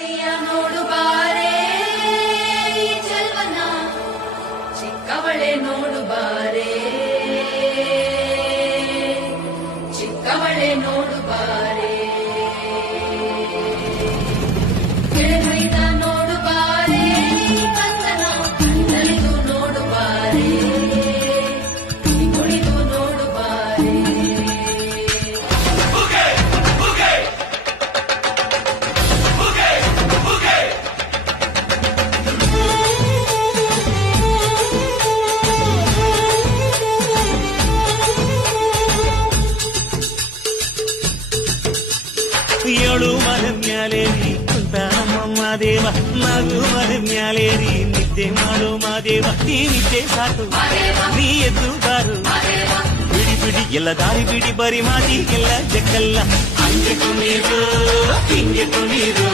ನೋಡು ಬಾರೆ ಚೆಲ್ವನ ಚಿಕ್ಕವಳೆ ನೋಡು ಬಾರೆ ಚಿಕ್ಕವಳೆ ನೋಡು ಬಾರೆ ಕೆಳಗೈದ ನೋಡು ಬಾರೆ ಕಂದನ ನಲಿದು ನೋಡು ಬಾರೆ ಕುಣಿದು ನೋಡು ಬಾರೆ ಏಳು ಮರ ಮ್ಯಾಲೇರಿ ಕುಂತ ನಮ್ಮಮ್ಮ ದೇವ ನಾಲ್ಕು ಮರ ಮ್ಯಾಲೇರಿ ನಿದ್ದೆ ಮಾಡು ಮಾದೇವ ಈ ನಿದ್ದೆ ಸಾಕು ನೀ ಎದ್ದು ಬಾರು ಬಿಡಿ ಬಿಡಿ ಎಲ್ಲ ದಾರಿ ಬಿಡಿ ಬರಿ ಮಾತಿ ಎಲ್ಲ ಜಕ್ಕಲ್ಲ ಹಂಗೆ ಕುಣೀರು ಹಿಂಗೆ ಕುಣೀರು